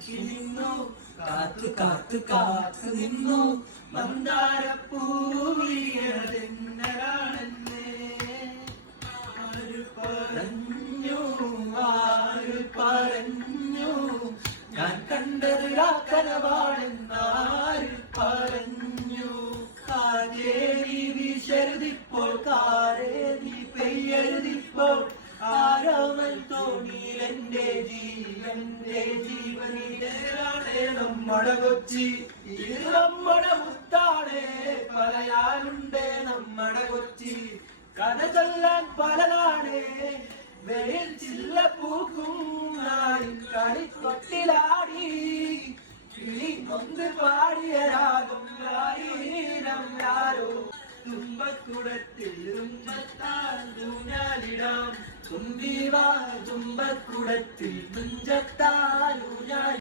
നിന്നു കാത്തു കാത്തു കാത്തു നിന്നു മന്ദാരപ്പൂവിയതെന്നരാണെന്നേ ആര് പറഞ്ഞു ആര് പറഞ്ഞു ഞാൻ കണ്ടത് ആ കനവാണെന്നാര് പറഞ്ഞു കാതേരി വീശരുതിപ്പോൾ കാരേരി പെയ്യരുതിപ്പോൾ ആരാമൻ തോണിയിൽ എന്റെ ജീവനിലാണ് നമ്മുടെ കൊച്ചി ഇത് നമ്മുടെ മുത്താണ് പറയാനുണ്ട് നമ്മുടെ കൊച്ചി കഥ ചൊല്ലാൻ പലതാണ് വെയിൽ ചില്ല പൂക്കും നാളിൻ കളിക്കൊട്ടിലാടി കിളി കൊന്ന് പാടിയ രാഗം ആരോ തുമ്പക്കുടത്തിൽ തുമ്പത്താൽ ഊഞ്ഞാലിടാം തുമ്പിവാ തുമ്പക്കുടത്തിൽ